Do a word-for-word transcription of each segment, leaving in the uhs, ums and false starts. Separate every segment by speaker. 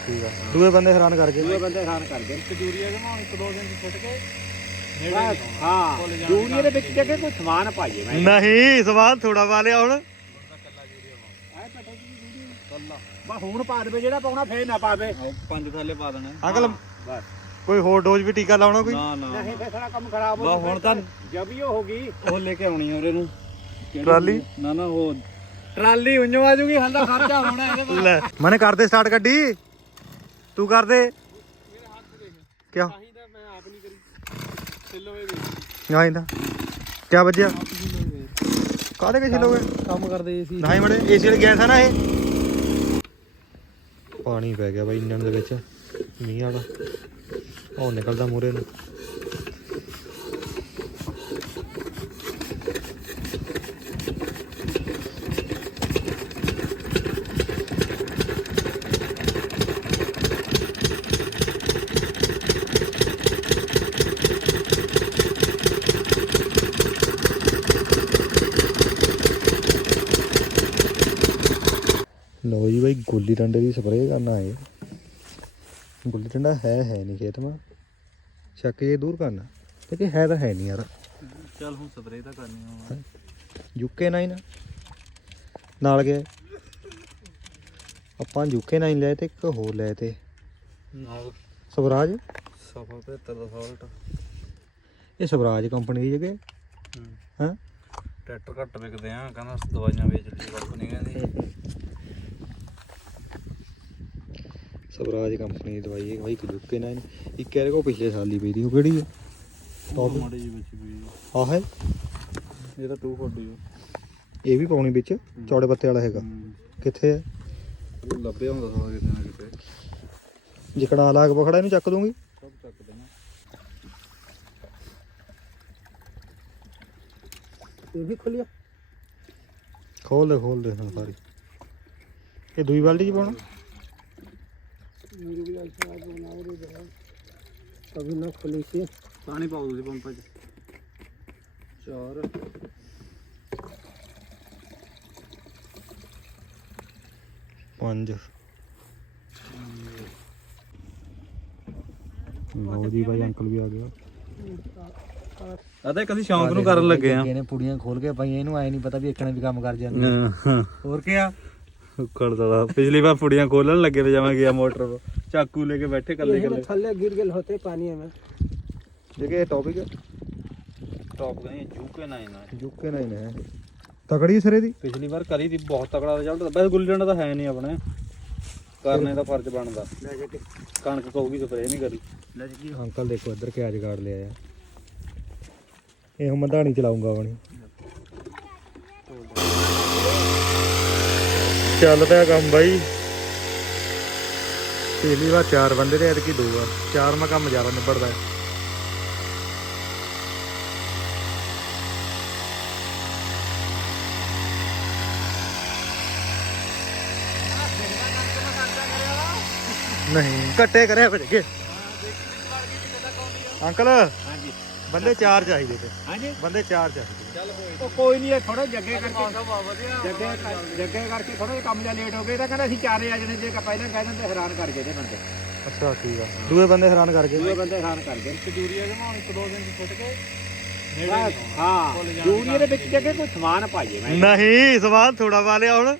Speaker 1: ਠੀਕ ਆ ਦੂਏ ਬੰਦੇ ਹੈਰਾਨ ਕਰ ਗਏ
Speaker 2: ਦੂਏ ਬੰਦੇ ਹੈਰਾਨ ਕਰ ਗਏ
Speaker 3: ਇੱਕ ਯੂਰੀਆ ਜਮਾ ਇੱਕ ਦੋ ਦਿਨ ਛੱਡ ਕੇ
Speaker 2: ਬਸ ਹਾਂ ਯੂਰੀਆ ਦੇ ਵਿੱਚ ਜਗੇ ਕੋਈ ਸਮਾਨ ਪਾਈਏ ਮੈਂ
Speaker 1: ਨਹੀਂ ਸਵਾਦ ਥੋੜਾ ਪਾ ਲਿਆ ਹੁਣ
Speaker 2: ਬਸ ਹੁਣ ਪਾ ਦੇਵੇ ਜਿਹੜਾ ਪਾਉਣਾ ਫੇਰ ਨਾ ਪਾਵੇ
Speaker 3: ਪੰਜ ਥੱਲੇ ਪਾ ਦੇਣਾ
Speaker 1: ਅੰਕਲ
Speaker 2: ਬਸ
Speaker 1: ਕੋਈ ਹੋਰ ਡੋਜ਼ ਵੀ ਟੀਕਾ ਲਾਉਣਾ ਕੋਈ
Speaker 3: ਨਾ ਨਾ
Speaker 2: ਨਹੀਂ ਫੇਰ ਸਾਰਾ ਕੰਮ ਖਰਾਬ ਹੋ
Speaker 3: ਬਸ ਹੁਣ ਤਾਂ
Speaker 2: ਜਬ ਹੀ ਹੋ ਗਈ
Speaker 3: ਉਹ ਲੈ ਕੇ ਆਉਣੀ ਆ ਉਹਰੇ ਨੂੰ
Speaker 1: ਟਰਾਲੀ
Speaker 3: ਨਾ ਨਾ ਉਹ ਟਰਾਲੀ ਉਈਓ ਆ ਜੂਗੀ ਹੰਦਾ ਖਰਚਾ ਹੋਣਾ ਇਹਦੇ ਪਰ
Speaker 1: ਲੈ ਮਨੇ ਕਰਦੇ ਸਟਾਰਟ ਗੱਡੀ ਤੂੰ ਕਰਦੇ
Speaker 3: ਮੇਰੇ ਹੱਥ ਦੇਖ
Speaker 1: ਕਿਆ
Speaker 3: ਤਾਂ ਹੀ ਤਾਂ ਮੈਂ ਆਪ ਨਹੀਂ ਕਰੀ ਛਿੱਲੋਵੇ ਦੇ
Speaker 1: ਆਇਂਦਾ ਕਿਆ ਵੱਜਿਆ ਕਾਹਦੇ ਕੇ ਛਿਲੋਗੇ
Speaker 3: ਕੰਮ ਕਰਦੇ ਸੀ
Speaker 1: ਨਹੀਂ ਮੜੇ ਏਸੀ ਵਾਲੀ ਗੈਸ ਆ ਨਾ ਇਹ ਪਾਣੀ ਪੈ ਗਿਆ ਬਾਈ ਇੰਜਣ ਦੇ ਵਿੱਚ ਮੀਂਹ ਵਾਲਾ ਉਹ ਨਿਕਲਦਾ ਮੂਰੇ ਨੂੰ ਲੋ ਜੀ ਬਾਈ ਗੁੱਲੀ ਡੰਡੇ ਦੀ ਸਪਰੇਅ ਕਰਨਾ ਹੈ ਗੁੱਲੀ ਡੰਡਾ ਹੈ ਹੈ ਨਹੀਂ ਖੇਤ ਮਾ ਸ਼ੱਕ ਇਹ ਦੂਰ ਕਰਨਾ ਤੇ ਕਿ ਹੈ ਤਾਂ ਹੈ ਨਹੀਂ ਯਾਰ
Speaker 3: ਚੱਲ ਹੁਣ ਸਪਰੇਅ ਤਾਂ ਕਰਨੀ ਆ
Speaker 1: ਯੂਕੇ ਨਾਈਨ ਨਾਲ ਗਿਆ ਆਪਾਂ ਯੂਕੇ ਨਾਈਨ ਲਏ ਤੇ ਇੱਕ ਹੋਰ ਲਏ ਤੇ
Speaker 3: ਨਾਲ
Speaker 1: ਸਵਰਾਜ
Speaker 3: ਸਫਾ ਪਝੱਤਰ ਦਾ ਸਾਲਟ
Speaker 1: ਇਹ ਸਵਰਾਜ ਕੰਪਨੀ ਦੀ ਜਗ੍ਹਾ ਹਾਂ
Speaker 3: ਟਰੈਕਟਰ ਘੱਟ ਵਿਕਦੇ ਆ ਕਹਿੰਦਾ ਦਵਾਈਆਂ ਵੇਚ ਲਈ ਕੰਪਨੀ ਕਹਿੰਦੀ
Speaker 1: ਸਵਰਾਜ ਕੰਪਨੀ ਦੀ ਦਵਾਈ ਹੈ ਬਾਈ ਯੂਕੇ ਨਾਈਨ ਇੱਕ ਕਹਿ ਰਿਹਾ ਪਿਛਲੇ ਸਾਲ ਦੀ ਪਈ ਦੀ ਉਹ ਕਿਹੜੀ ਹੈ
Speaker 3: ਟੌਪ ਮਾੜੀ ਜੀ ਵਿੱਚ ਪਈ
Speaker 1: ਆਹ ਹੈ
Speaker 3: ਇਹ ਤਾਂ ਟੂ ਫੋਰਟੀ
Speaker 1: ਇਹ ਵੀ ਪਾਉਣੀ ਵਿੱਚ ਚੌੜੇ ਪੱਤੇ ਵਾਲਾ ਹੈਗਾ ਕਿੱਥੇ ਹੈ
Speaker 3: ਉਹ ਲੱਭਿਆ ਹੁੰਦਾ ਸਾਰਾ ਕਿਤੇ ਨਾ ਕਿਤੇ
Speaker 1: ਜਿਕੜਾ ਲਾਗ ਪਖੜਾ ਇਹਨੂੰ ਚੱਕ ਦੂੰਗੀ
Speaker 3: ਸਭ ਚੱਕ ਦੇਣਾ
Speaker 2: ਇਹ ਵੀ ਖੁੱਲਿਆ
Speaker 1: ਖੋਲ ਦੇ ਖੋਲ ਦੇ ਹਾਂ ਸਾਰੀ ਇਹ ਦੂਈ ਬਾਲਟੀ ਚ ਪਾਉਣਾ
Speaker 2: मेरे भी ऐसा आप बना रहे जरा कभी ना खुली से
Speaker 3: ਪਾਣੀ ਪਾਓ ਤੁਸੀਂ ਪੰਪ 'ਚ ਚਾਰ
Speaker 1: ਪੰਜ ਲਓ ਜੀ ਬਾਈ ਅੰਕਲ ਵੀ ਆ ਗਿਆ
Speaker 3: ਆ ਤਾਂ ਕਦੀ ਸ਼ੌਂਕ ਨੂੰ ਕਰਨ ਲੱਗੇ ਆ
Speaker 1: ਇਹਨੇ ਪੁੜੀਆਂ ਖੋਲ ਕੇ ਪਾਈਆਂ ਇਹਨੂੰ ਆਏ ਨਹੀਂ ਪਤਾ ਵੀ ਇੱਕਣੇ ਵੀ ਕੰਮ ਕਰ ਜਾਂਦੇ ਹੋਰ ਕੀ ਆ
Speaker 3: ਉੱਕੜ ਦਾ ਪਿਛਲੀ ਵਾਰ ਪੁੜੀਆਂ ਖੋਲਣ ਲੱਗੇ ਤੇ ਜਾਵਾਂ ਗਿਆ ਮੋਟਰ ਚਾਕੂ ਲੈ ਕੇ ਬੈਠੇ ਕੱਲੇ ਕੱਲੇ
Speaker 2: थल्ले गिर गए होते पानी में
Speaker 1: ਦੇਖੇ ਟੌਪਿਕ
Speaker 3: ਟੌਪ ਗਏ ਯੂਕੇ ਨਾਈਨ ਆ
Speaker 1: ਯੂਕੇ ਨਾਈਨ ਹੈ ਤਕੜੀ ਸਿਰੇ ਦੀ
Speaker 3: ਪਿਛਲੀ ਵਾਰ ਕਰੀ ਦੀ ਬਹੁਤ ਤਕੜਾ ਰਿਜ਼ਲਟ ਬਸ ਗੁੱਲੀ ਡੰਡਾ ਤਾਂ ਹੈ ਨਹੀਂ ਆਪਣੇ ਕਰਨੇ ਦਾ ਫਰਜ਼ ਬਣਦਾ ਕਣਕ ਕਹੂਗੀ ਸਪਰੇਅ ਨਹੀਂ ਕਰੀ
Speaker 1: ਅੰਕਲ ਦੇਖੋ ਇੱਧਰ ਕਿਆ ਜਗਾੜ ਲਿਆ ਆ ਇਹ ਹੁਣ ਮਧਾਣੀ ਚਲਾਉਂਗਾ ਆਪਣੀ ਚੱਲ ਪਿਆ ਕੰਮ ਬਾਈ ਪਿਛਲੀ ਵਾਰ ਚਾਰ ਬੰਦੇ ਤੇ ਐਤਕੀ ਦੋ ਆ ਚਾਰ ਮਾ ਕੰਮ ਜ਼ਿਆਦਾ ਨਿਬੜਦਾ ਨਹੀਂ ਘੱਟੇ ਕਰਿਆ ਫਿਰ ਕੇ ਅੰਕਲ
Speaker 2: ਹਾਂਜੀ
Speaker 1: ਬੰਦੇ ਚਾਰ ਚਾਹੀਦੇ ਤੇ
Speaker 2: ਹਾਂਜੀ
Speaker 1: ਬੰਦੇ ਚਾਰ ਚਾਹੀਦੇ
Speaker 3: ਚੱਲ ਹੋਈ
Speaker 2: ਉਹ ਕੋਈ ਨਹੀਂ ਥੋੜਾ ਜੱਗੇ ਕਰਕੇ
Speaker 3: ਵਧੀਆ
Speaker 2: ਜੱਗੇ ਜੱਗੇ ਕਰਕੇ ਥੋੜਾ ਕੰਮ ਜਿਹਾ ਲੇਟ ਹੋ ਗਿਆ ਤਾਂ ਕਹਿੰਦਾ ਅਸੀਂ ਚਾਰੇ ਆ ਜਣੇ ਜੇ ਪਹਿਲਾਂ ਕਹਿ ਦਿੰਦੇ ਹੈਰਾਨ ਕਰ ਗਏ ਨੇ ਬੰਦੇ
Speaker 1: ਅੱਛਾ ਠੀਕ ਆ ਦੂਏ ਬੰਦੇ ਹੈਰਾਨ ਕਰ ਗਏ
Speaker 2: ਦੂਏ ਬੰਦੇ ਹੈਰਾਨ ਕਰ ਗਏ
Speaker 3: ਇੱਕ ਯੂਰੀਆ ਜਮਾ ਇੱਕ ਦੋ ਦਿਨ ਛੱਡ ਕੇ
Speaker 2: ਬਸ ਹਾਂ ਯੂਰੀਆ ਦੇ ਵਿੱਚ ਜਗੇ ਕੋਈ ਸਮਾਨ ਪਾਈਏ ਮੈਂ
Speaker 1: ਨਹੀਂ ਸਵਾਦ ਥੋੜਾ ਪਾ ਲਿਆ ਹੁਣ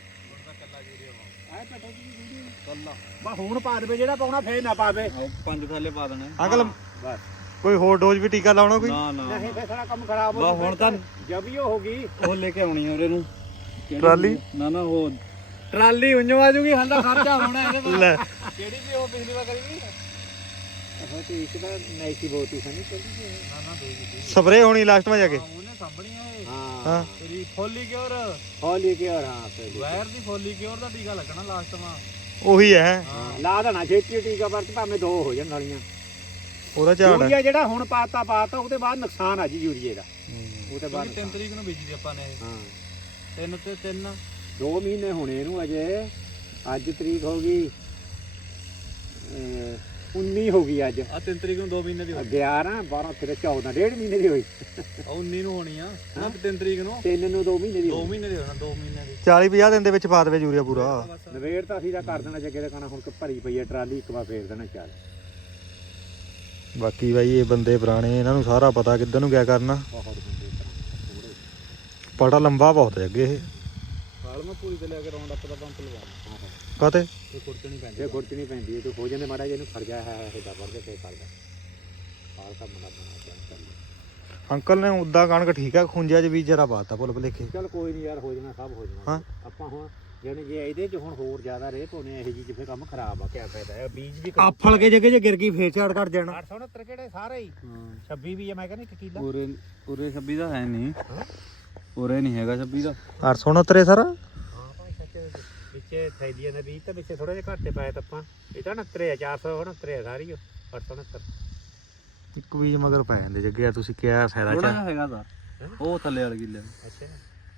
Speaker 2: ਬਸ ਹੁਣ ਪਾ ਦੇਵੇ ਜਿਹੜਾ ਪਾਉਣਾ ਫੇਰ ਨਾ ਪਾਵੇ
Speaker 3: ਪੰਜ ਥੱਲੇ ਪਾ ਦੇਣਾ
Speaker 1: ਅੰਕਲ
Speaker 2: ਬਸ
Speaker 1: ਕੋਈ ਹੋਰ ਡੋਜ਼ ਵੀ ਟੀਕਾ ਲਾਉਣਾ ਕੋਈ
Speaker 3: ਨਾ ਨਾ
Speaker 2: ਨਹੀਂ ਫੇਰ ਸਾਰਾ ਕੰਮ ਖਰਾਬ ਹੋ
Speaker 3: ਬਸ ਹੁਣ ਤਾਂ
Speaker 2: ਜਬ ਹੀ ਹੋ ਗਈ
Speaker 3: ਉਹ ਲੈ ਕੇ ਆਉਣੀ ਆ ਉਹਰੇ ਨੂੰ
Speaker 1: ਟਰਾਲੀ
Speaker 3: ਨਾ ਨਾ ਉਹ ਟਰਾਲੀ ਉਈਓ ਆ ਜੂਗੀ ਹੰਦਾ ਖਰਚਾ ਹੋਣਾ ਇਹਦੇ ਪਰ
Speaker 1: ਲੈ
Speaker 3: ਕਿਹੜੀ ਵੀ ਉਹ ਪਿਛਲੀ ਵਾਰ ਕਰੀ
Speaker 2: ਹਾਂ ਤੇ ਇਸ ਦਾ ਨਾਈਟੀ ਬਹੁਤ ਹੀ ਸਨੀ ਚੱਲਦੀ ਹੈ
Speaker 3: ਨਾ ਨਾ ਦੋ ਜੀ
Speaker 1: ਸਪਰੇ ਹੋਣੀ ਲਾਸਟ ਮਾ ਜਾ ਕੇ
Speaker 3: ਉਹਨੇ ਸਾਂਭਣੀਆਂ ਇਹ
Speaker 2: ਹਾਂ
Speaker 1: ਹਾਂ
Speaker 3: ਤੇਰੀ ਫੋਲੀ ਕਿਉਰ
Speaker 2: ਹੌਲੀ ਕੇ ਔਰ ਹਾਂ ਪਹਿਲੇ
Speaker 3: ਵਾਇਰ ਦੀ ਫੋਲੀ ਕਿਉਰ ਦਾ ਟੀਕਾ ਲੱਗਣਾ ਲਾਸਟ ਮਾ
Speaker 1: ਉਹੀ ਹੈ
Speaker 2: ਹਾਂ ਲਾ ਦੇਣਾ ਛੇਤੀ ਟੀਕਾ ਵਰਤ ਭਾਵੇਂ ਦੋ ਹੋ ਜਾਣ ਵਾਲੀਆਂ
Speaker 1: ਉਹਦਾ ਝਾੜ ਹੈ
Speaker 2: ਯੂਰੀਆ ਜਿਹੜਾ ਹੁਣ ਪਾਤਾ ਪਾਤਾ ਉਹਦੇ ਬਾਅਦ ਨੁਕਸਾਨ ਆ ਜੀ ਯੂਰੀਏ ਦਾ ਉਹਦੇ ਬਾਅਦ
Speaker 3: ਤਿੰਨ ਤਰੀਕ ਨੂੰ ਬੀਜੀ ਦੀ ਆਪਾਂ ਨੇ ਇਹ।
Speaker 2: ਹਾਂ
Speaker 3: ਤਿੰਨ ਤੇ ਤਿੰਨ
Speaker 2: ਦੋ ਮਹੀਨੇ ਹੋਣੇ ਇਹਨੂੰ ਅਜੇ ਅੱਜ ਤਰੀਕ ਹੋ ਗਈ ਉੱਨੀ ਹੋ ਗਈ ਅੱਜ
Speaker 3: ਆ ਤਿੰਨ ਤਰੀਕ ਨੂੰ ਦੋ ਮਹੀਨੇ ਦੀ ਹੋਣੀ
Speaker 2: ਗਿਆਰਾਂ ਬਾਰਾਂ ਤੇਰਾਂ ਚੌਦਾਂ ਡੇਢ ਮਹੀਨੇ ਦੀ ਹੋਈ
Speaker 3: ਆ ਉੱਨੀ ਨੂੰ ਹੋਣੀ ਆ ਨਾ ਤਿੰਨ ਤਰੀਕ ਨੂੰ
Speaker 2: ਤਿੰਨ ਨੂੰ ਦੋ ਮਹੀਨੇ ਦੀ
Speaker 3: ਦੋ ਮਹੀਨੇ ਦੀ ਹੋਣਾ ਦੋ ਮਹੀਨੇ ਦੀ
Speaker 1: ਚਾਲੀ ਪੰਜਾਹ ਦਿਨ ਦੇ ਵਿੱਚ ਪਾ ਦੇਵੇ ਯੂਰੀਆ ਪੂਰਾ।
Speaker 2: ਨਵੇੜ ਤਾਂ ਅਸੀਂ ਤਾਂ ਕਰ ਦੇਣਾ ਜੱਗੇ ਦਾ ਕਹਣਾ ਹੁਣ ਕਿ ਭਰੀ ਪਈ ਹੈ ਟਰਾਲੀ ਇੱਕ ਵਾਰ ਫੇਰ ਦੇਣਾ ਚੱਲ।
Speaker 1: ਬਾਕੀ ਬਾਈ ਇਹ ਬੰਦੇ ਪੁਰਾਣੇ ਇਹਨਾਂ ਨੂੰ ਸਾਰਾ ਪਤਾ ਕਿੱਧਰ ਨੂੰ ਕਿਆ ਕਰਨਾ।
Speaker 2: ਬਹੁਤ ਬੰਦੇ ਥੋੜੇ
Speaker 1: ਪਟਾ ਲੰਬਾ ਬਹੁਤ ਹੈ ਅੱਗੇ ਇਹ
Speaker 3: ਹਾਲ ਮੈਂ ਪੂਰੀ ਤੇ ਲੈ ਕੇ ਰਾਉਂਡ ਅਪ ਦਾ ਪੰਪ ਲਵਾਉਣਾ
Speaker 1: ਕਾਤੇ
Speaker 3: ਇਹ ਕੁਰਤਣੀ ਪੈਂਦੀ
Speaker 2: ਇਹ ਗੁਰਚ ਨਹੀਂ ਪੈਂਦੀ ਤੂੰ ਹੋ ਜਾਂਦੇ ਮਾੜਾ ਜਿਹਾ ਇਹਨੂੰ ਫੜ ਗਿਆ ਹੈ ਇਹ ਦਬਰ ਦੇ ਫੇਰ ਕਰਦਾ ਹਾਲ ਕੰਮ ਨਾ ਬਣਾ ਚੱਲ।
Speaker 1: ਅੰਕਲ ਨੇ ਉਦਾਂ ਕਣਕ ਠੀਕ ਹੈ ਖੁੰਝਿਆ ਚ ਵੀ ਜਰਾ ਪਾਤਾ ਭੁੱਲ ਭੁਲੇਖੇ।
Speaker 2: ਚੱਲ ਕੋਈ ਨਹੀਂ ਯਾਰ ਹੋ ਜਾਣਾ ਸਭ ਹੋ ਜਾਣਾ।
Speaker 1: ਹਾਂ
Speaker 2: ਆਪਾਂ ਹੁਣ ਜਾਨੀ ਜੇ ਇਹਦੇ ਚ ਹੁਣ ਹੋਰ ਜ਼ਿਆਦਾ ਰੇਹ ਪਾਉਣੇ ਇਹੋ ਜੀ ਜਿਵੇਂ ਕੰਮ ਖਰਾਬ ਆ ਕਿਆ ਫਾਇਦਾ ਹੈ ਬੀਜ ਵੀ
Speaker 1: ਆਫਲ ਕੇ ਜਗ੍ਹਾ ਜੇ ਗਿਰ ਗਈ ਫੇਰ ਝਾੜ ਘਟ ਜਾਣਾ।
Speaker 2: ਅੱਠ ਸੌ ਉਨੱਤਰ ਕਿਹੜੇ ਸਾਰੇ ਹੀ
Speaker 3: ਹਾਂ
Speaker 2: ਛੱਬੀ ਵੀ ਆ ਮੈਂ ਕਹਿੰਦਾ ਇੱਕ ਕਿੱਲਾ
Speaker 3: ਪੂਰੇ ਪੂਰੇ ਛੱਬੀ ਦਾ ਹੈ ਨਹੀਂ ਪੂਰੇ ਨਹੀਂ ਹੈਗਾ ਛੱਬੀ ਦਾ
Speaker 1: ਅੱਠ ਸੌ ਉਨੱਤਰ ਸਾਰਾ।
Speaker 2: ਹਾਂ ਭਾਈ ਸੱਚ ਵਿੱਚੇ ਥੈਲੀਆਂ ਦੇ ਬੀਜ ਤਾਂ ਵਿੱਚੇ ਥੋੜਾ ਜਿਹਾ ਘੱਟ ਪਾਇਆ ਤਾਂ ਆਪਾਂ ਇਹ ਤਾਂ ਉਨੱਤਰ ਆ ਚਾਰ ਸੌ ਉਨੱਤਰ ਆ ਸਾਰੀ ਅੱਠ ਸੌ ਉਨੱਤਰ
Speaker 1: ਇੱਕ ਬੀਜ ਮਗਰ ਪੈ ਜਾਂਦੇ ਜੱਗੇ ਤੁਸੀਂ ਕਿਆ ਫਾਇਦਾ
Speaker 3: ਥੋੜਾ
Speaker 1: ਚਾ
Speaker 3: ਜਿਹਾ ਹੈਗਾ ਤਾਂ ਉਹ ਥੱਲੇ ਵਾਲੇ ਕਿੱਲੇ
Speaker 2: ਅੱਛਾ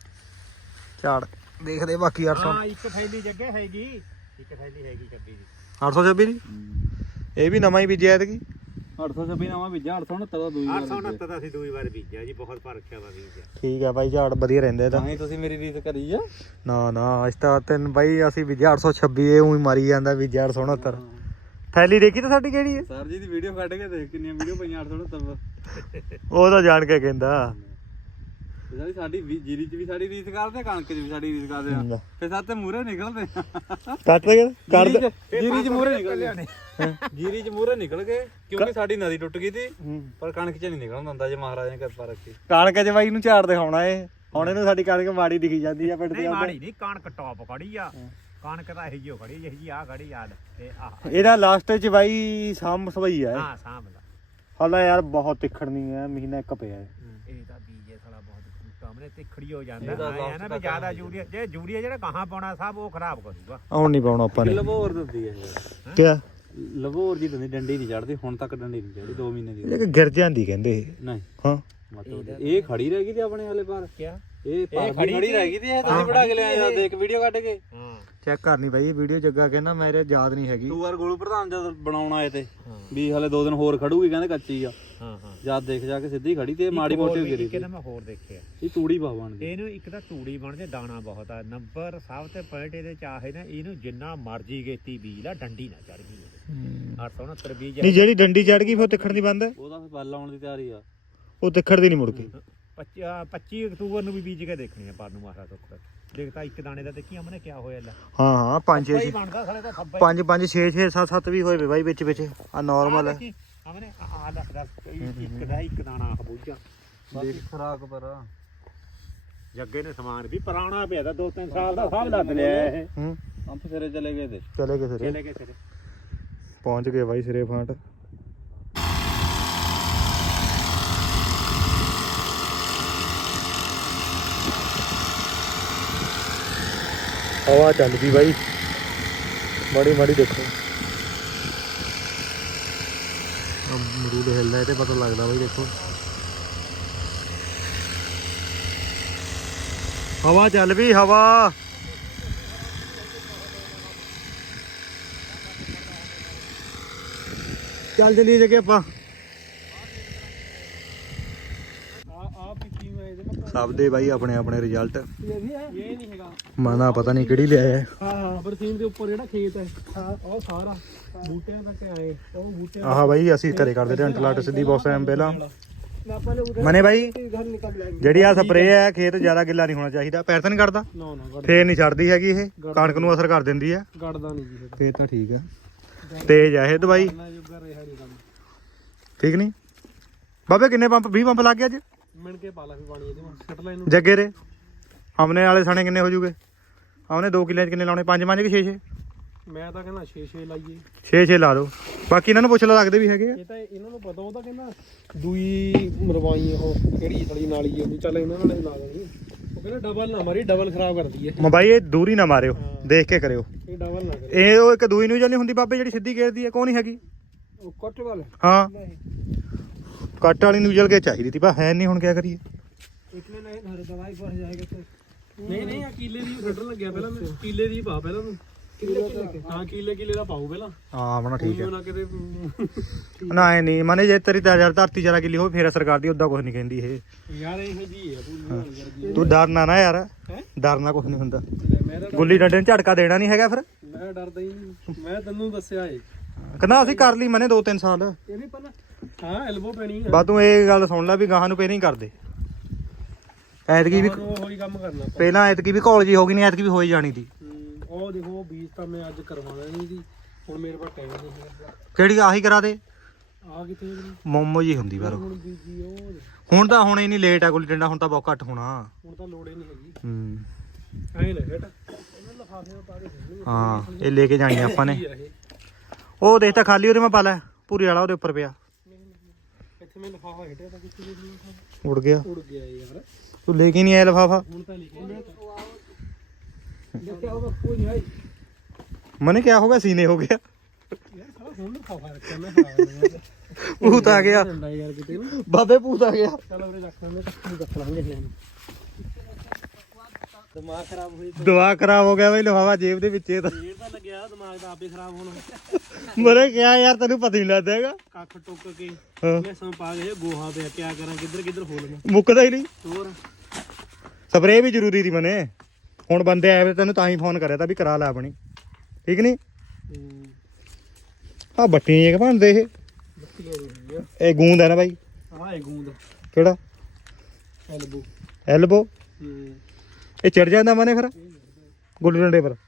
Speaker 1: ਝਾੜ ਦੇਖਦੇ ਬਾਕੀ ਅੱਠ ਸੌ
Speaker 2: ਹਾਂ ਇੱਕ ਥੈਲੀ ਜੱਗੇ ਹੈਗੀ ਇੱਕ ਥੈਲੀ ਹੈਗੀ ਛੱਬੀ ਦੀ
Speaker 1: ਅੱਠ ਸੌ ਛੱਬੀ ਦੀ ਇਹ ਵੀ ਨਵਾਂ ਹੀ ਬੀਜਿਆ ਐਤਕੀ।
Speaker 3: ਅੱਠ ਸੌ ਛੱਬੀ ਨਵਾਂ ਬੀਜਾ ਅੱਠ ਸੌ ਉਨੱਤਰ ਦਾ ਦੂਜੀ ਵਾਰ
Speaker 2: ਅੱਠ ਸੌ ਉਨੱਤਰ ਦਾ ਅਸੀਂ ਦੂਜੀ ਵਾਰ ਬੀਜਿਆ ਜੀ ਬਹੁਤ ਫਰਕ ਆ ਵਾ ਬੀਜ
Speaker 1: ਠੀਕ ਆ ਬਾਈ ਝਾੜ ਵਧੀਆ ਰਹਿੰਦੇ ਤਾਂ।
Speaker 3: ਤਾਂ ਹੀ ਤੁਸੀਂ ਮੇਰੀ ਰੀਸ ਕਰੀ ਆ
Speaker 1: ਨਾ ਨਾ ਅੱਜ ਤਾਂ ਤਿੰਨ ਬਾਈ ਅਸੀਂ ਬੀਜਿਆ ਅੱਠ ਸੌ ਛੱਬੀ ਇਹ ਉਹੀ ਮਾਰੀ ਜਾਂਦਾ ਬੀਜਿਆ ਅੱਠ ਸੌ ਉਨੱਤਰ। ਥੈਲੀ ਦੇਖੀ ਤਾਂ ਸਾਡੀ ਕਿਹੜੀ ਹੈ
Speaker 3: ਸਰ ਜੀ ਦੀ ਵੀਡੀਓ ਕੱਢ ਕੇ ਦੇਖ ਕਿੰਨੀਆਂ ਵੀਡੀਓ ਪਈਆਂ ਅੱਠ ਸੌ ਉਨੱਤਰ
Speaker 1: ਉਹ ਤਾਂ ਜਾਣ ਕੇ ਕਹਿੰਦਾ
Speaker 3: ਸਾਡੀ ਸਾਡੀ ਵੀ- ਜੀਰੀ ਚ ਵੀ ਸਾਡੀ ਰੀਸ ਕਰਦੇ ਕਣਕ ਚ ਵੀ ਸਾਡੀ ਰੀਸ ਕਰਦੇ ਆ ਫਿਰ ਸਾਤੇ ਮੂਹਰੇ ਨਿਕਲਦੇ
Speaker 1: ਕੱਟ ਦੇ ਕਰ
Speaker 3: ਜੀਰੀ ਚ ਜੀਰੀ ਚ ਮੂਹਰੇ ਨਿਕਲ ਗਏ ਜੀਰੀ ਚ ਮੂਹਰੇ ਨਿਕਲ ਗਏ ਕਿਉਂਕਿ ਸਾਡੀ ਨਦੀ ਟੁੱਟ ਗਈ ਸੀ ਪਰ ਕਣਕ ਚ ਨਹੀਂ ਨਿਕਲਣ ਦਿੰਦਾ ਜੇ ਮਹਾਰਾਜ ਨੇ ਕਿਰਪਾ ਰੱਖੀ।
Speaker 1: ਕਣਕ ਚ ਬਾਈ ਨੂੰ ਝਾੜ ਦਿਖਾਉਣਾ ਏ ਹੁਣ ਇਹਨੂੰ ਸਾਡੀ ਕਣਕ ਮਾੜੀ ਦਿਖੀ ਜਾਂਦੀ ਆ ਪਿੰਡ
Speaker 2: ਨਹੀਂ
Speaker 1: ਦੇ
Speaker 2: ਮਾੜੀ ਨਹੀਂ ਕਣਕ ਟੌਪ ਖੜੀ ਆ ਕਣਕ ਤਾਂ ਇਹੀ ਜਿਹੀ ਖੜੀ ਜਿਹੀ ਜੀ ਆ ਖੜੀ ਯਾਦ ਤੇ ਆ
Speaker 1: ਇਹਦਾ ਲਾਸਟ ਚ ਬਾਈ ਸਾਮ ਸਵਈ ਆ
Speaker 2: ਹਾਂ ਸਾਂਭਦਾ
Speaker 1: ਹਾਲਾ ਯਾਰ ਬਹੁਤ ਤਿੱਖੜਨੀ ਹੈ ਮਹੀਨਾ ਇੱਕ ਪਿਆ ਹੈ।
Speaker 2: ਇਹ ਤਾਂ ਬੀਜ ਇਹ ਸਾਲਾ ਬਹੁਤ ਸਾਹਮਣੇ ਤਿੱਖੜੀ ਹੋ ਜਾਂਦਾ ਆਇਆ ਨਾ ਵੀ ਜ਼ਿਆਦਾ ਯੂਰੀਆ ਜੇ ਯੂਰੀਆ ਜਿਹੜਾ ਗਾਹਾਂ ਪਾਉਣਾ ਸਭ ਉਹ ਖਰਾਬ ਕਰੂਗਾ।
Speaker 1: ਹੁਣ ਨਹੀਂ ਪਾਉਣਾ ਆਪਾਂ ਨੇ
Speaker 3: ਲਵੋਰ ਦਿੰਦੀ ਹੈ ਯਾਰ
Speaker 1: ਕਿਆ
Speaker 3: ਲਵੋਰ ਜੀ ਦਿੰਦੀ ਡੰਡੀ ਨਹੀਂ ਚੜਦੀ ਹੁਣ ਤੱਕ ਡੰਡੀ ਨਹੀਂ ਚੜਦੀ ਦੋ ਮਹੀਨੇ ਦੀ
Speaker 1: ਇਹ ਗਿਰ ਜਾਂਦੀ ਕਹਿੰਦੇ ਇਹ।
Speaker 3: ਨਹੀਂ
Speaker 1: ਹਾਂ
Speaker 3: ਮਤਲਬ ਇਹ ਖੜੀ ਰਹਿ ਗਈ ਤੇ ਆਪਣੇ ਹਲੇ ਪਰ
Speaker 2: ਕਿਆ
Speaker 3: ਇਹ ਪਰ ਖੜੀ ਰਹਿ ਗਈ ਤੇ ਇਹ ਤੁਸੀਂ ਵੜਾ ਕੇ ਲਿਆ ਦੇਖ ਵੀਡੀਓ ਕੱਢ ਕੇ
Speaker 2: ਹਾਂ
Speaker 1: ਚੈੱਕ ਕਰਨੀ ਬਾਈ ਇਹ ਵੀਡੀਓ ਜੱਗਾ ਕਹਿੰਦਾ ਮੇਰੇ ਯਾਦ ਨਹੀਂ ਹੈਗੀ।
Speaker 3: ਤੂੰ ਵਾਰ ਗੋਲੂ ਪ੍ਰਧਾਨ ਜਦ ਬਣਾਉਣ ਆਏ ਤੇ ਵੀ ਹਲੇ ਦੋ ਦਿਨ ਹੋਰ ਖੜੂਗੀ ਕਹਿੰਦੇ ਕੱਚੀ ਆ
Speaker 2: ਹਾਂ ਹਾਂ
Speaker 3: ਜਦ ਦੇਖ ਜਾ ਕੇ ਸਿੱਧੀ ਖੜੀ ਤੇ ਮਾੜੀ ਮੋਟੀ ਗਿਰੀ
Speaker 2: ਇੱਕ ਨਾ ਮੈਂ ਹੋਰ ਦੇਖਿਆ
Speaker 3: ਇਹ ਤੂੜੀ ਪਾ ਬਣ ਗਈ
Speaker 2: ਇਹਨੂੰ ਇੱਕ ਤਾਂ ਤੂੜੀ ਬਣ ਜੇ ਦਾਣਾ ਬਹੁਤ ਆ ਨੰਬਰ ਸਭ ਤੇ ਪੁਆਇੰਟ ਇਹਦੇ ਚਾਹੇ ਨਾ ਇਹਨੂੰ ਜਿੰਨਾ ਮਰਜੀ ਗੇਤੀ ਬੀਜ ਲਾ ਡੰਡੀ ਨਾ ਚੜ ਗਈ ਅੱਠ ਸੌ ਉਨੱਤਰ ਬੀਜ
Speaker 1: ਨਹੀਂ ਜਿਹੜੀ ਡੰਡੀ ਚੜ ਗਈ ਫਿਰ ਤਿੱਖੜ ਦੀ ਬੰਦ ਹੈ
Speaker 3: ਉਹਦਾ ਫਿਰ ਬੱਲ ਆਉਣ ਦੀ ਤਿਆਰੀ ਆ
Speaker 1: ਉਹ ਤਿੱਖੜ ਦੀ ਨਹੀਂ ਮੁੜ ਕੇ।
Speaker 2: ਪੱਚੀ ਅਕਤੂਬਰ ਨੂੰ ਵੀ ਬੀਜ ਕੇ ਦੇਖਣੀ ਆ ਪਰ ਨੂੰ ਮਾਰਾ ਸੁੱਕ ਦੇਖਤਾ ਇੱਕ ਦਾਣੇ ਦਾ ਦੇਖੀ ਅਮਨੇ ਕਿਆ ਹੋਇਆ ਲੈ
Speaker 1: ਹਾਂ ਹਾਂ ਪੰਜ ਛੇ
Speaker 2: ਸਹੀ ਬਣਦਾ ਸਾਲੇ ਦਾ ਖੱਬਾ
Speaker 1: ਪੰਜ ਪੰਜ ਛੇ ਛੇ ਸੱਤ ਸੱਤ ਵੀ ਹੋਏ ਵੇ ਬਾਈ ਵਿੱਚ ਵਿੱਚ ਆ ਨਾਰਮਲ ਹੈ।
Speaker 2: ਅਮਨੇ ਆ ਦੱਸ ਦੱਸ ਇੱਕ ਦਾ ਇੱਕ ਦਾਣਾ ਆ ਬੂਝਾ
Speaker 3: ਬਾਕੀ ਖਰਾਕ ਪਰ
Speaker 2: ਜੱਗੇ ਨੇ ਸਮਾਨ ਵੀ ਪੁਰਾਣਾ ਪਿਆ ਤਾਂ ਦੋ ਤਿੰਨ ਸਾਲ ਦਾ ਸਭ ਲੱਦ ਲਿਆ ਇਹ
Speaker 1: ਹੂੰ
Speaker 3: ਪੰਪ ਸਿਰੇ ਚਲੇ ਗਏ ਤੇ
Speaker 1: ਚਲੇ ਗਏ ਸਿਰੇ
Speaker 2: ਚਲੇ ਗਏ ਸਿਰੇ
Speaker 1: ਪਹੁੰਚ ਗਏ ਬਾਈ ਸਿਰੇ ਫਾਂਟ। ਹਵਾ ਚੱਲ ਗਈ ਬਾਈ ਮਾੜੀ ਮਾੜੀ ਦੇਖੋ ਅਮਰੂਦ ਹਿੱਲਦਾ ਤੇ ਪਤਾ ਲੱਗਦਾ ਬਾਈ ਦੇਖੋ ਹਵਾ ਚੱਲ ਵੀ ਹਵਾ ਚੱਲ ਚਲੀਏ ਜਗੇ ਆਪਾਂ ਸਭ ਦੇ ਬਾਈ ਆਪਣੇ ਆਪਣੇ ਰਿਜ਼ਲਟ
Speaker 3: ਇਹ ਨਹੀਂ ਹੈਗਾ
Speaker 1: ਮਾਨਾ ਪਤਾ ਨਹੀਂ ਕਿਹੜੀ ਲਿਆਇਆ ਹੈ।
Speaker 3: ਹਾਂ ਹਾਂ ਬਰਸੀਨ ਦੇ ਉੱਪਰ ਜਿਹੜਾ ਖੇਤ ਹੈ ਉਹ ਸਾਰਾ ਬੂਟਿਆਂ ਤੱਕ ਆਏ ਉਹ ਬੂਟੇ
Speaker 1: ਆਹ ਬਾਈ ਅਸੀਂ ਘਰੇ ਕਰਦੇ ਤੇ ਅੰਟਲਾਟ ਸਿੱਧੀ ਬਹੁਤ ਟਾਈਮ ਪਹਿਲਾਂ ਮਨੇ ਬਾਈ ਜਿਹੜੀ ਆ ਸਪਰੇਅ ਹੈ ਖੇਤ ਜ਼ਿਆਦਾ ਗਿੱਲਾ ਨਹੀਂ ਹੋਣਾ ਚਾਹੀਦਾ ਪੈਰ ਤਾਂ ਨਹੀਂ ਕੱਢਦਾ
Speaker 3: ਨਾ ਨਾ
Speaker 1: ਫੇਰ ਨਹੀਂ ਛੱਡਦੀ ਹੈਗੀ ਇਹ ਕਣਕ ਨੂੰ ਅਸਰ ਕਰ ਦਿੰਦੀ ਹੈ
Speaker 3: ਗੜਦਾ ਨਹੀਂ ਜੀ
Speaker 1: ਫੇਰ ਤਾਂ ਠੀਕ ਹੈ ਤੇਜ਼ ਹੈ ਇਹ ਦਵਾਈ
Speaker 3: ਨਾ ਜੁਗਾ ਰਿਹਾ ਨਹੀਂ ਕੰਮ
Speaker 1: ਠੀਕ ਨਹੀਂ ਬਾਬੇ ਕਿੰਨੇ ਪੰਪ ਵੀਹ ਪੰਪ ਲੱਗ ਗਏ ਅੱਜ
Speaker 3: ਮਿਣ ਕੇ ਪਾ ਲਾ ਵੀ ਪਾਣੀ ਇਹਦੇ ਵਿੱਚ ਛੱਟ ਲੈ ਇਹਨੂੰ
Speaker 1: ਜੱਗੇ ਰੇ ਹਮਨੇ ਵਾਲੇ ਸਣੇ ਕਿੰਨੇ ਹੋ ਜੂਗੇ ਹਮਨੇ ਦੋ ਕਿੱਲੇ ਚ ਕਿੰਨੇ ਲਾਉਣੇ ਪੰਜ ਪੰਜ ਕਿ ਛੇ ਛੇ
Speaker 3: ਮੈਂ ਤਾਂ ਕਹਿੰਦਾ ਛੇ ਛੇ ਲਾਈਏ
Speaker 1: ਛੇ ਛੇ ਲਾ ਦਿਓ ਬਾਕੀ ਇਹਨਾਂ ਨੂੰ ਪੁੱਛ ਲਓ ਲੱਗਦੇ ਵੀ ਹੈਗੇ ਆ
Speaker 3: ਇਹ ਤਾਂ ਇਹਨਾਂ ਨੂੰ ਪਤਾ ਉਹ ਤਾਂ ਕਹਿੰਦਾ ਦੂਈ ਮਰਵਾਈ ਉਹ ਕਿਹੜੀ ਥਲੀ ਨਾਲੀ ਹੈ ਚੱਲ ਇਹਨਾਂ ਨਾਲ ਲਾ ਦੇਣੀ ਉਹ ਕਹਿੰਦਾ ਡਬਲ ਨਾ ਮਾਰੀ ਡਬਲ ਖਰਾਬ ਕਰਦੀ ਹੈ
Speaker 1: ਮੋਬਾਈਲ ਇਹ ਦੂਰੀ ਨਾ ਮਾਰਿਓ ਦੇਖ ਕੇ ਕਰਿਓ
Speaker 3: ਇਹ ਡਬਲ ਨਾ ਕਰੇ
Speaker 1: ਇਹ ਉਹ ਇੱਕ ਦੂਈ ਨੂੰ ਨਹੀਂ ਹੁੰਦੀ ਬਾਬੇ ਜਿਹੜੀ ਸਿੱਧੀ ਗੇਰਦੀ ਹੈ ਕੋਈ ਨਹੀਂ ਹੈਗੀ
Speaker 3: ਉਹ ਕੱਟ ਵਾਲ
Speaker 1: ਹਾਂ ਕੱਟ ਵਾਲੀ ਨੂੰ ਜਲ ਕੇ ਚਾਹੀਦੀ ਤੀ ਪਰ ਹੈ ਨਹੀਂ ਹੁਣ ਕਿਆ ਕਰੀਏ
Speaker 3: ਇਤਨੇ ਨਹੀਂ ਘਰ ਦਵਾਈ ਪਰ ਜਾਏਗਾ ਤੇ ਨਹੀਂ ਨਹੀਂ ਆ ਕੀਲੇ ਦੀ ਕੱਢਣ ਲੱਗਿਆ ਪਹਿਲਾਂ ਮੈਂ ਕੀਲੇ ਦੀ ਪਾ ਪਹਿਲਾਂ ਨੂੰ ਹਾਂ ਕਿੱਲੇ ਕਿੱਲੇ ਦਾ ਪਾਉ ਪਹਿਲਾਂ
Speaker 1: ਹਾਂ ਆਪਣਾ ਠੀਕ ਹੈ
Speaker 3: ਨਾ ਕਿਤੇ
Speaker 1: ਨਾ ਐ ਨਹੀਂ ਮਨੇ ਜੇ ਤੇਰੀ ਤਾਜ਼ਾ ਧਰਤੀ ਚਾਰਾ ਕਿੱਲੀ ਹੋਵੇ ਫੇਰ ਸਰਕਾਰ ਦੀ ਉਦਾਂ ਕੁਝ ਨਹੀਂ ਕਹਿੰਦੀ ਇਹ
Speaker 3: ਯਾਰ ਇਹ ਜੀ ਹੈ ਪੂਰੀ
Speaker 1: ਤੂੰ ਡਰਨਾ ਨਾ ਯਾਰ ਡਰਨਾ ਕੁਝ ਨਹੀਂ ਹੁੰਦਾ ਗੁੱਲੀ ਡੰਡੇ ਨੂੰ ਝਟਕਾ ਦੇਣਾ ਨਹੀਂ ਹੈਗਾ ਫਿਰ
Speaker 3: ਮੈਂ ਡਰਦਾ ਹੀ ਨਹੀਂ ਮੈਂ ਤੈਨੂੰ ਦੱਸਿਆ ਏ
Speaker 1: ਕਹਿੰਦਾ ਅਸੀਂ ਕਰ ਲਈ ਮਨੇ ਦੋ ਤਿੰਨ ਸਾਲ
Speaker 3: ਇਹ ਵੀ ਪਹਿਲਾਂ ਹਾਂ ਐਲਬੋ ਪੈਣੀ ਹੈ
Speaker 1: ਬਾ ਤੂੰ ਇਹ ਗੱਲ ਸੁਣ ਲੈ ਵੀ ਗਾਹਾਂ ਨੂੰ ਪੇ ਨਹੀਂ ਕਰਦੇ ਐਤਕੀ ਵੀ
Speaker 3: ਉਹੀ ਕੰਮ ਕਰਨਾ
Speaker 1: ਪਹਿਲਾਂ ਐਤਕੀ ਵੀ ਕਾਲਜ ਹੋ ਗਈ ਨਹੀਂ ਐਤਕੀ ਵੀ ਹੋਈ ਜਾਣੀ ਸੀ
Speaker 3: ਉਹ ਦੇਖੋ ਬੀਜ ਤਾਂ ਮੈਂ ਅੱਜ ਕਰਵਾਉਣਾ ਨਹੀਂ ਸੀ ਹੁਣ ਮੇਰੇ ਕੋਲ ਟਾਈਮ ਨਹੀਂ ਹੈਗਾ
Speaker 1: ਕਿਹੜੀ ਆਹੀ ਕਰਾ ਦੇ
Speaker 3: ਆ ਕਿਤੇ
Speaker 1: ਮੋਮੋ ਜੀ ਹੁੰਦੀ ਪਰ
Speaker 3: ਹੁਣ ਬੀਜੀ ਉਹ
Speaker 1: ਹੁਣ ਤਾਂ ਹੁਣ ਇੰਨੀ ਲੇਟ ਆ ਗੁੱਲੀ ਡੰਡਾ ਹੁਣ ਤਾਂ ਬਹੁਤ ਘੱਟ ਹੋਣਾ
Speaker 3: ਹੁਣ ਤਾਂ ਲੋੜ ਹੀ ਨਹੀਂ ਹੈਗੀ
Speaker 1: ਹੂੰ
Speaker 3: ਐਂ ਨਾ ਹਟ ਇਹਨਾਂ ਲਫਾਫੇ ਪਾ ਦੇ
Speaker 1: ਹਾਂ ਇਹ ਲੈ ਕੇ ਜਾਣੀ ਆਪਾਂ ਨੇ ਉਹ ਦੇਖ ਤਾਂ ਖਾਲੀ ਉਹਦੇ ਮੈਂ ਪਾ ਲੈ ਪੂਰੀ ਵਾਲਾ ਉਹਦੇ ਉੱਪਰ ਪਿਆ
Speaker 3: ਇੱਥੇ ਮੈਂ ਲਫਾਫਾ ਹਟਿਆ ਤਾਂ ਕਿੱਥੇ ਦੇ
Speaker 1: ਉੜ ਗਿਆ
Speaker 3: ਉੜ ਗਿਆ ਯਾਰ
Speaker 1: ਤੂੰ ਲੈ ਕੇ ਨਹੀਂ ਆਇਆ ਲਫਾਫਾ
Speaker 3: ਹੁਣ ਤਾਂ ਲਿਖਿਆ ਦੇਖਿਆ ਹੋਗਾ ਕੋਈ ਨਹੀਂ
Speaker 1: ਮਨੇ ਕਿਆ ਹੋ ਗਿਆ ਸੀਨੇ ਹੋ ਗਿਆ
Speaker 3: ਯਾਰ ਸਾਲਾ ਹੁਣ ਲਫਾਫਾ ਰੱਖਿਆ ਮੈਂ ਹਾਂ
Speaker 1: ਭੂਤ ਆ ਗਿਆ
Speaker 3: ਡੰਡਾ ਯਾਰ ਕਿਤੇ ਨੂੰ
Speaker 1: ਬਾਬੇ ਭੂਤ ਆ ਗਿਆ
Speaker 3: ਚਲ ਉਰੇ ਰੱਖ ਲੈਂਦੇ ਤਾਂ ਰੱਖ ਲਾਂਗੇ ਦਿਮਾਗ ਖਰਾਬ ਹੋਈ
Speaker 1: ਦਵਾ ਖਰਾਬ ਹੋ ਗਿਆ ਬਈ ਲਫਾਫਾ ਜੇਬ ਦੇ ਵਿੱਚ ਇਹ ਤਾਂ
Speaker 3: ਇਹ ਤਾਂ ਲੱਗਿਆ ਦਿਮਾਗ ਦਾ ਆਪੇ ਖਰਾਬ ਹੋਣਾ
Speaker 1: ਮਰੇ ਕਿਹਾ ਯਾਰ ਤੈਨੂੰ ਪਤਾ ਨਹੀਂ ਲੱਗਦਾ ਹੈਗਾ
Speaker 3: ਕੱਖ ਟੁੱਕ ਕੇ
Speaker 1: ਹਾਂ
Speaker 3: ਲਸਣ ਪਾ ਕੇ ਗੋਹਾ ਪਿਆ ਕਿਆ ਕਰਾਂ ਕਿੱਧਰ ਕਿੱਧਰ ਫੋਲਣਾ
Speaker 1: ਮੁੱਕਦਾ ਹੀ ਨਹੀਂ
Speaker 3: ਹੋਰ
Speaker 1: ਸਪਰੇਅ ਵੀ ਜ਼ਰੂਰੀ ਸੀ ਮਨੇ ਹੁਣ ਬੰਦੇ ਆਏ ਵੇ ਤੈਨੂੰ ਤਾਂ ਹੀ ਫੋਨ ਕਰਿਆ ਤਾਂ ਵੀ ਕਰਾ ਲੈ ਆਪਣੀ ਠੀਕ ਨਹੀਂ ਆ ਬੱਟੀਆਂ ਜੇ ਬਣਦੇ ਇਹ ਇਹ ਗੂੰਦ ਹੈ ਨਾ ਬਾਈ
Speaker 3: ਆਹ ਇਹ ਗੂੰਦ
Speaker 1: ਕਿਹੜਾ
Speaker 3: ਐਲਬੋ
Speaker 1: ਐਲਬੋ
Speaker 3: ਹੂੰ
Speaker 1: ਇਹ ਚੜ ਜਾਂਦਾ ਮਨੇ ਫਿਰ ਗੁੱਲੀ ਡੰਡੇ ਪਰ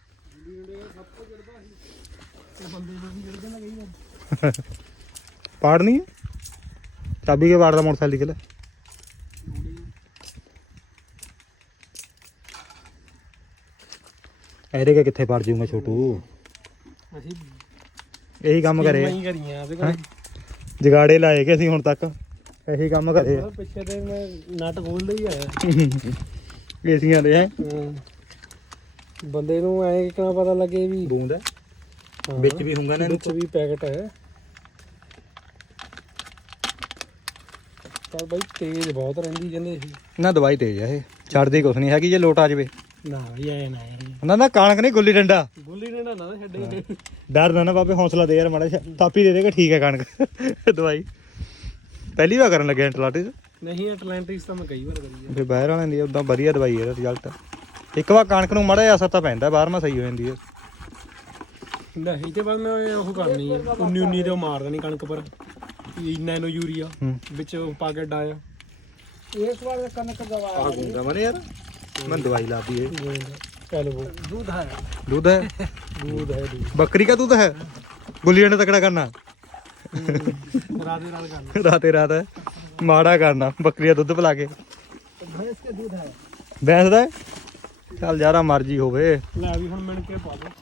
Speaker 1: ਪਾੜ ਨਹੀਂ ਚਾਬੀ ਕੇ ਬਾੜ ਦਾ ਮੋਟਰਸਾਈਕਲ ਨਿਕਲ ਇਹਦੇ ਕੇ ਕਿੱਥੇ ਪੜ ਜੂਗਾ ਛੋਟੂ
Speaker 3: ਅਸੀਂ
Speaker 1: ਇਹੀ ਕੰਮ ਕਰੇ
Speaker 3: ਨਹੀਂ ਕਰੀਆਂ ਤੇ ਕੋਲ
Speaker 1: ਜਗਾੜੇ ਲਾਏ ਕਿ ਅਸੀਂ ਹੁਣ ਤੱਕ ਇਹੀ ਕੰਮ ਕਰੇ ਆ
Speaker 3: ਪਿੱਛੇ ਤੇ ਮੈਂ ਨਟ ਖੋਲਦਾ ਹੀ ਆਇਆ
Speaker 1: ਏਸੀਆਂ ਦੇ ਹੈ
Speaker 3: ਬੰਦੇ ਨੂੰ ਐ ਕਿਹਨਾਂ ਪਤਾ ਲੱਗੇ ਵੀ
Speaker 1: ਬੂੰਦ ਹੈ ਵਿੱਚ ਵੀ ਹੁੰਗਾ ਨਾ
Speaker 3: ਵਿੱਚ ਵੀ ਪੈਕਟ ਹੈ ਪਰ ਬਾਈ ਤੇਜ਼ ਬਹੁਤ ਰਹਿੰਦੀ ਕਹਿੰਦੇ ਸੀ
Speaker 1: ਨਾ ਦਵਾਈ ਤੇਜ਼ ਆ ਇਹ ਛੱਡਦੀ ਕੁਛ ਨਹੀਂ ਹੈਗੀ ਜੇ ਲੋਟ ਆ ਜਾਵੇ
Speaker 3: ਨਾ ਵੀ ਐ ਨਾ
Speaker 1: ਉਹਨਾਂ ਦਾ ਕਾਣਕ ਨਹੀਂ ਗੁੱਲੀ ਡੰਡਾ
Speaker 3: ਗੁੱਲੀ ਡੰਡਾ ਨਾ ਛੱਡੇ
Speaker 1: ਡਰਦਾ ਨਾ ਬਾਬੇ ਹੌਸਲਾ ਦੇ ਯਾਰ ਮਾੜਾ ਜਿਹਾ ਥਾਪੀ ਦੇ ਦੇਗਾ ਠੀਕ ਹੈ ਕਣਕ ਦਵਾਈ ਪਹਿਲੀ ਵਾਰ ਕਰਨ ਲੱਗੇ ਐਂਟਲਾਟਿਸ
Speaker 3: ਨਹੀਂ ਐਟਲਾਂਟਿਸ ਤਾਂ ਮੈਂ ਕਈ ਵਾਰ ਕਰੀ ਆ
Speaker 1: ਫਿਰ ਬਾਹਰ ਵਾਲਿਆਂ ਦੀ ਉਦਾਂ ਵਧੀਆ ਦਵਾਈ ਹੈ ਰਿਜ਼ਲਟ ਇੱਕ ਵਾਰ ਕਣਕ ਨੂੰ ਮਾੜਾ ਜਿਹਾ ਅਸਰ ਤਾਂ ਪੈਂਦਾ ਬਾਹਰਵਾਂ ਸਹੀ ਹੋ ਜਾਂਦੀ ਹੈ
Speaker 3: ਨਹੀਂ ਤੇ ਬਾਅਦ ਮੈਂ ਉਹ ਕਰਨੀ ਆ ਉੱਨੀ ਉੱਨੀ ਤੇ ਉਹ ਮਾਰ ਦੇਣੀ ਕਣਕ ਪਰ ਨੈਨੋ ਯੂਰੀਆ ਵਿੱਚ ਪਾ ਕੇ ਡਾਇਆ ਇਸ ਵਾਰ ਕਣਕ ਦਵਾ
Speaker 1: ਆ ਗੁੰਗਾ ਮਨੇ ਯਾਰ ਮੈਂ ਦਵਾਈ ਲਾਤੀ ਇਹ
Speaker 3: ਚਲੋ दूध है
Speaker 1: दूध है
Speaker 3: दूध है दूध
Speaker 1: बकरी का दूध है गुल्ली डंडा तकड़ा करना
Speaker 3: राधे राधे करना
Speaker 1: राते रात है माड़ा करना बकरी का दूध पिला के
Speaker 3: भैंस का दूध है
Speaker 1: भैंस का चल यार मर्जी होवे
Speaker 3: ले अभी हुन मिल के पा दो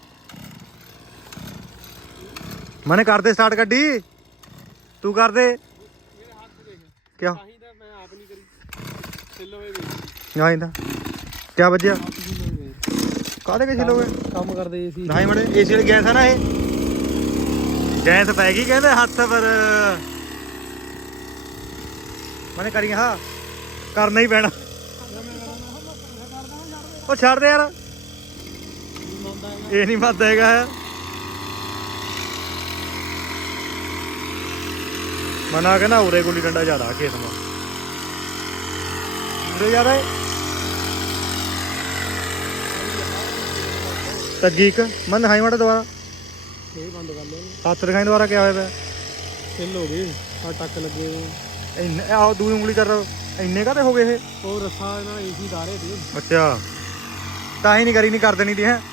Speaker 1: मैंने कर दे स्टार्ट गड्डी तू कर दे क्या
Speaker 3: नहीं था मैं आप नहीं करी किलो में गई
Speaker 1: यहाँ था क्या बजिया ਕਾਹਦੇ ਕੇ ਛਿਲੋਗੇ
Speaker 3: ਕੰਮ ਕਰਦੇ ਸੀ
Speaker 1: ਨਹੀਂ ਮੜੇ ਏਸੀ ਵਾਲੀ ਗੈਸ ਆ ਨਾ ਇਹ ਗੈਸ ਪੈ ਗਈ ਕਹਿੰਦੇ ਹੱਥ ਪਰ ਮੈਨੇ ਕਰੀ ਹਾਂ ਕਰਨਾ ਹੀ ਪੈਣਾ ਉਹ ਛੱਡ ਦੇ ਯਾਰ ਇਹ ਨਹੀਂ ਮੱਦ ਹੈਗਾ ਮਨਾ ਕਹਿੰਦਾ ਉਰੇ ਗੁੱਲੀ ਡੰਡਾ ਜ਼ਿਆਦਾ ਖੇਤ ਮਾ ਉਰੇ ਜ਼ਿਆਦਾ ਹੈ ਤੱਗੀ ਇੱਕ ਮੈਂ ਦਿਖਾਈ ਮਾੜਾ ਦੁਬਾਰਾ
Speaker 3: ਇਹ ਬੰਦ ਕਰ ਲਓ
Speaker 1: ਹੱਥ ਦਿਖਾਈ ਦੁਬਾਰਾ ਕਿਆ ਹੋਇਆ ਪਿਆ
Speaker 3: ਕਿੱਲ ਹੋ ਗਏ ਆ ਟੱਕ ਲੱਗੇ
Speaker 1: ਇੰਨੇ ਆਹ ਦੂਈ ਉਂਗਲੀ ਕਰ ਇੰਨੇ ਕਾਤੇ ਹੋ ਗਏ ਇਹ
Speaker 3: ਉਹ ਰਸਾ ਨਾਲ ਏਸੀ ਧਾਰੇ ਦੇ
Speaker 1: ਅੱਛਾ ਤਾਂ ਹੀ ਨਹੀਂ ਕਰੀ ਨਹੀਂ ਕਰ ਦੇਣੀ ਦੀ ਹੈ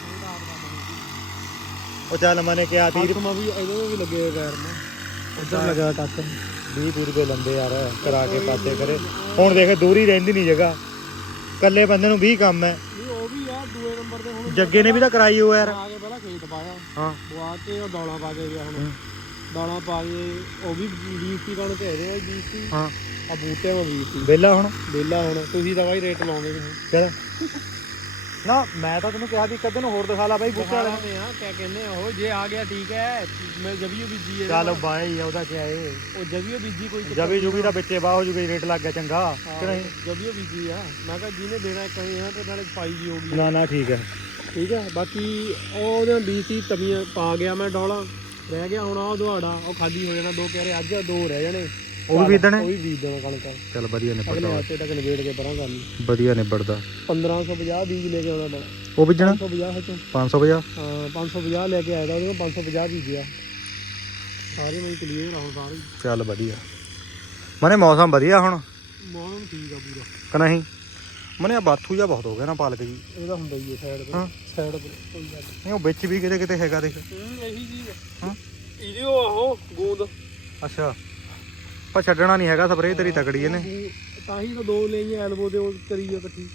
Speaker 1: ਉਹ ਚੱਲ ਮੈਨੇ ਕਿਹਾ ਤੀਰ
Speaker 3: ਮਾ ਵੀ ਇਹਦੇ ਵੀ ਲੱਗੇ ਗੈਰ ਮਾ ਉੱਧਰ ਲੱਗਾ ਟੱਕ
Speaker 1: ਵੀਹ ਦੂਰ ਦੇ ਲੰਦੇ ਯਾਰ ਕਰਾ ਕੇ ਪਾਸੇ ਕਰੇ ਹੁਣ ਦੇਖ ਦੂਰੀ ਰਹਿੰਦੀ ਨਹੀਂ ਜਗ੍ਹਾ ਇਕੱਲੇ ਬੰਦੇ ਨੂੰ ਵੀਹ ਕੰਮ ਹੈ
Speaker 3: ਉਹ ਵੀ ਆ ਦੂਏ ਨੰਬਰ ਤੇ ਹੁਣ
Speaker 1: ਜੱਗੇ ਨੇ ਵੀ ਤਾਂ ਕਰਾਈ ਹੋ ਯਾਰ
Speaker 3: ਆ ਕੇ ਪਹਿਲਾਂ ਖੇਤ ਪਾਇਆ
Speaker 1: ਹਾਂ
Speaker 3: ਬਵਾ ਕੇ ਉਹ ਦਾਣਾ ਪਾ ਕੇ ਗਿਆ ਹੁਣ ਦਾਣਾ ਪਾ ਕੇ ਉਹ ਵੀ ਬੀਜਤੀ ਕਣ ਕੇ ਰਹੇ ਆ ਬੀਜਤੀ
Speaker 1: ਹਾਂ
Speaker 3: ਆ ਬੂਟਿਆਂ ਨੂੰ ਬੀਜਤੀ
Speaker 1: ਵਿਹਲਾ ਹੁਣ
Speaker 3: ਵਿਹਲਾ ਹੁਣ ਤੁਸੀਂ ਤਾਂ ਬਾਈ ਰੇਟ ਲਾਉਂਦੇ ਨਹੀਂ
Speaker 1: ਕਿਹੜਾ ਨਾ ਮੈਂ ਤਾਂ ਤੈਨੂੰ ਕਿਹਾ ਵੀ ਇੱਕ ਦਿਨ ਹੋਰ ਦਿਖਾ ਲਾ ਬਾਈ ਬੂਟੇ ਵਾਲੇ
Speaker 3: ਨੇ ਆ ਕਿਆ ਕਹਿੰਦੇ ਆ ਉਹ ਜੇ ਆ ਗਿਆ ਠੀਕ ਹੈ ਮੈਂ ਜਵੀਓ ਬੀਜੀ ਹੈ
Speaker 1: ਚੱਲ ਬਾਈ ਉਹਦਾ ਕੀ ਹੈ
Speaker 3: ਉਹ ਜਵੀਓ ਬੀਜੀ ਕੋਈ
Speaker 1: ਜਵੀ ਜੁਗੀ ਦਾ ਵਿੱਚੇ ਬਾਹ ਹੋ ਜੂਗੀ ਰੇਟ ਲੱਗ ਗਿਆ ਚੰਗਾ ਕਿ ਨਹੀਂ
Speaker 3: ਜਵੀਓ ਬੀਜੀ ਆ ਮੈਂ ਕਿਹਾ ਜਿਹਨੇ ਦੇਣਾ ਕਹੇ ਆ ਤੇ ਨਾਲੇ ਪਾਈ ਜੀ ਹੋਗੀ
Speaker 1: ਨਾ ਨਾ ਠੀਕ ਹੈ
Speaker 3: ਠੀਕ ਆ। ਬਾਕੀ ਉਹ ਉਹਦੇ ਬੀਜ ਸੀ ਤਵੀਆਂ ਪਾ ਗਿਆ ਮੈਂ ਡੋਲਾ, ਰਹਿ ਗਿਆ ਹੁਣ ਉਹ ਦੁਹਾੜਾ ਉਹ ਖਾਲੀ ਹੋ ਜਾਣਾ। ਦੋ ਕਿਆਰੇ ਅੱਜ ਦੋ ਰਹਿ ਜਾਣੇ,
Speaker 1: ਉਹ ਵੀ ਬੀਜਣੇ,
Speaker 3: ਉਹ ਵੀ ਬੀਜ ਦੇਣਾ ਕਣਕ।
Speaker 1: ਚੱਲ ਵਧੀਆ
Speaker 3: ਅਗਲੇ
Speaker 1: ਨਿਬੜਦਾ,
Speaker 3: ਹਫ਼ਤੇ ਤੱਕ ਨਿਬੇੜ ਕੇ ਪਰਾਂ ਕਰਨੀ।
Speaker 1: ਵਧੀਆ ਨਿਬੜਦਾ।
Speaker 3: ਪੰਦਰਾਂ ਸੌ ਪੰਜਾਹ ਬੀਜ ਲੈ ਕੇ ਆਉਣਾ ਪੈਣਾ।
Speaker 1: ਉਹ ਬੀਜਣਾ
Speaker 3: ਪੰਜ ਸੌ ਪੰਜਾਹ ਵਿੱਚੋਂ
Speaker 1: ਪੰਜ ਸੌ ਪੰਜਾਹ।
Speaker 3: ਹਾਂ ਪੰਜ ਸੌ ਪੰਜਾਹ ਲੈ ਕੇ ਆਇਆ ਤਾਂ ਉਹਦੇ ਕੋਲ ਪੰਜ ਸੌ ਪੰਜਾਹ ਬੀਜਿਆ। ਸਾਰੇ ਮੈਂ ਕਲੀਅਰ ਆ ਹੁਣ ਸਾਰੇ।
Speaker 1: ਚੱਲ ਵਧੀਆ ਮਨੇ, ਮੌਸਮ ਵਧੀਆ ਹੁਣ,
Speaker 3: ਮੌਸਮ ਠੀਕ ਆ ਪੂਰਾ
Speaker 1: ਕਿ ਨਹੀਂ ਮਨੇ? ਆ ਬਾਥੂ ਜਿਹਾ ਬਹੁਤ ਹੋ ਗਿਆ ਨਾ ਪਾਲਕ ਜੀ,
Speaker 3: ਇਹਦਾ ਹੁੰਦਾ ਹੀ ਹੈ ਸਾਈਡ ਤੇ।
Speaker 1: ਹਾਂ
Speaker 3: ਸਾਈਡ ਤੇ ਕੋਈ ਗੱਲ
Speaker 1: ਨਹੀਂ, ਉਹ ਵਿੱਚ ਵੀ ਕਿਤੇ ਕਿਤੇ ਹੈਗਾ ਦੇਖ।
Speaker 3: ਨਹੀਂ ਇਹੀ ਚੀਜ਼
Speaker 1: ਹਾਂ
Speaker 3: ਇਹਦੇ ਉਹ ਆਹੋ ਗੂੰਦ।
Speaker 1: ਅੱਛਾ ਪਰ ਛੱਡਣਾ ਨਹੀਂ ਹੈਗਾ, ਸਪਰੇਅ ਤੇਰੀ ਤਕੜੀ ਇਹਨੇ।
Speaker 3: ਤਾਂ ਹੀ ਤਾਂ ਦੋ ਲਈਆਂ ਐਲਬੋ ਦੇ ਉਹ ਕਰੀ ਆ ਇਕੱਠੀ।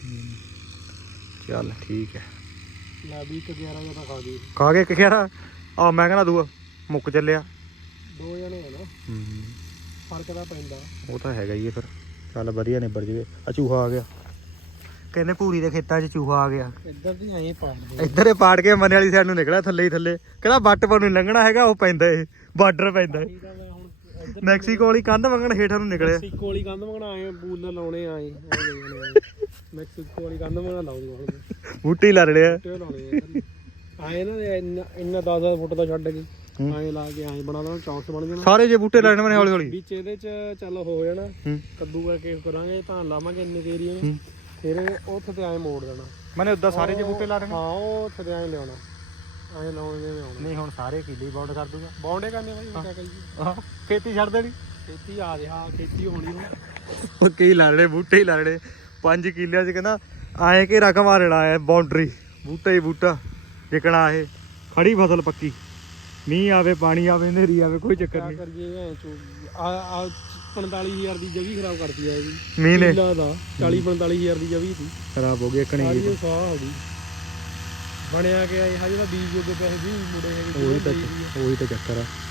Speaker 1: ਚੱਲ ਠੀਕ ਹੈ।
Speaker 3: ਲੈ ਵੀ ਇੱਕ ਗਿਆਰਾਂ ਦਾ ਤਾਂ ਖਾ ਗਈ।
Speaker 1: ਖਾ ਕੇ ਕਿਹੜਾ ਆ, ਮੈਂ ਕਹਿੰਦਾ ਦੂਆ ਮੁੱਕ ਚੱਲਿਆ।
Speaker 3: ਦੋ ਜਣੇ ਆ ਨਾ, ਫਰਕ ਤਾਂ ਪੈਂਦਾ।
Speaker 1: ਉਹ ਤਾਂ ਹੈਗਾ ਹੀ ਹੈ ਫਿਰ। ਚੱਲ ਵਧੀਆ ਨਿਬੜ ਜਵੇ। ਆ ਚੂਹਾ ਆ ਗਿਆ, ਕਹਿੰਦੇ ਭੂਰੀ ਦੇ ਖੇਤਾਂ 'ਚ ਚੂਹਾ ਆ ਗਿਆ।
Speaker 3: ਇੱਧਰ ਦੀ ਐਂ ਪਾੜਦੇ,
Speaker 1: ਇੱਧਰ ਇਹ ਪਾੜ ਕੇ ਮਨੇ ਵਾਲੀ ਸਾਈਡ ਨੂੰ ਨਿਕਲਿਆ, ਥੱਲੇ ਹੀ ਥੱਲੇ। ਕਹਿੰਦਾ ਵੱਟ ਪਰ ਨੂੰ ਲੰਘਣਾ ਹੈਗਾ, ਉਹ ਪੈਂਦਾ ਇਹ ਬਾਰਡਰ ਪੈਂਦਾ
Speaker 3: ਠੀਕ ਆ। ਮੈਂ ਹੁਣ ਇੱਧਰ
Speaker 1: ਮੈਕਸੀਕੋ ਵਾਲੀ ਕੰਧ ਮੰਗਣ ਹੇਠਾਂ ਨੂੰ ਨਿਕਲਿਆ।
Speaker 3: ਮੈਕਸੀਕੋ ਵਾਲੀ ਕੰਧ ਮੰਗਣਾ ਆਏ ਬੂਲ ਲਾਉਣੇ ਆਏ ਮੈਕਸੀਕੋ ਵਾਲੀ ਕੰਧ ਮੰਗਣਾ ਲਾਉਂਗਾ ਹੁਣ।
Speaker 1: ਬੂਟੇ ਲਾ ਰੜਿਆ
Speaker 3: ਬੂਟੇ ਲਾਉਣੇ ਆ ਆਏ ਨਾ ਇੰਨਾ ਇੰਨਾ ਦਸ ਦਸ ਫੁੱਟ ਦਾ ਛੱਡ ਕੇ ਆਏ ਲਾ ਕੇ ਆਏ ਬਣਾ ਦੇਣਾ, ਚੌਂਕ ਬਣ ਜਾਣਾ
Speaker 1: ਸਾਰੇ ਜੇ ਬੂਟੇ ਲਾਣੇ ਮਨੇ ਹੌਲੀ ਹੌਲੀ।
Speaker 3: ਵਿੱਚ ਇਹਦੇ ਚ ਚੱਲ ਹੋ ਜਾਣਾ
Speaker 1: ਹੂੰ
Speaker 3: ਕੱਦੂ ਕਰਕੇ ਕਰਾਂਗੇ, ਧਾਨ ਲਾਵਾਂਗੇ ਇੰਨੇ ਏਰੀਏ ਨੂੰ, ਫਿਰ ਉੱਥੇ ਤੇ ਐਂ ਮੋੜ ਦੇਣਾ।
Speaker 1: ਮਨੇ ਉਦਾਂ ਸਾਰੇ ਜੇ ਬੂਟੇ ਲਾ ਦੇਣੇ।
Speaker 3: ਹਾਂ ਉਹ ਉੱਥੇ ਤੇ ਐਂ ਲਿਆਉਣਾ, ਐਂ ਲਾਉਣੇ ਨੇ ਆਉਣਾ।
Speaker 1: ਨਹੀਂ ਹੁਣ ਸਾਰੇ ਕਿੱਲੇ ਬਾਉਂਡ ਕਰ ਦੂਗਾ।
Speaker 3: ਬੌਂਡੇ ਕਰਨੇ ਬਾਈ ਕਿਆ ਕਰੀਏ।
Speaker 1: ਹਾਂ ਖੇਤੀ ਛੱਡ ਦੇਣੀ।
Speaker 3: ਖੇਤੀ ਆ ਰਿਹਾ, ਖੇਤੀ ਹੋਣੀ ਹੁਣ।
Speaker 1: ਉਹ ਕੀ ਲਾ ਰੜੇ ਬੂਟੇ ਹੀ ਲਾ ਰੜੇ। ਪੰਜ ਕਿੱਲਿਆਂ 'ਚ ਕਹਿੰਦਾ ਆਏ ਕਿ ਰਕਮ ਮਾਰਣਾ ਹੈ ਬਾਉਂਡਰੀ, ਬੂਟਾ ਹੀ ਬੂਟਾ ਜਿਕਣਾ ਇਹ ਖੜੀ ਫਸਲ ਪੱਕੀ। ਮੀਂਹ ਆਵੇ ਪਾਣੀ ਆਵੇ ਹਨੇਰੀ ਆਵੇ ਕੋਈ ਚੱਕਰ
Speaker 3: ਕਿਆ
Speaker 1: ਨਹੀਂ।
Speaker 3: ਕਰੀਏ ਐਂ ਚੋ ਆ ਆ ਪੰਤਾਲੀ ਹਜ਼ਾਰ ਦੀ ਜਵੀ ਖਰਾਬ ਕਰਤੀ ਆ ਇਹਦੀ
Speaker 1: ਮੀਂਹ ਨੇ
Speaker 3: ਕਿੱਲਾ ਦਾ ਚਾਲੀ ਪੰਤਾਲੀ ਹਜ਼ਾਰ ਦੀ ਜਵੀ ਸੀ,
Speaker 1: ਖਰਾਬ ਹੋ ਗਈ ਇੱਕ
Speaker 3: ਸਾਰੀ
Speaker 1: ਨਹੀਂ।
Speaker 3: ਉਹ ਸਾਹ ਹੋ ਗਈ। ਬਣਿਆ ਗਿਆ ਇਹ ਜਿਹੜਾ ਬੀਜ ਜੋਗੇ ਪੈਸੇ ਵੀ ਮੁੜੇ ਹੈਗੇ।
Speaker 1: ਉਹੀ ਤਾਂ ਉਹੀ ਤਾਂ ਚੱਕਰ ਆ।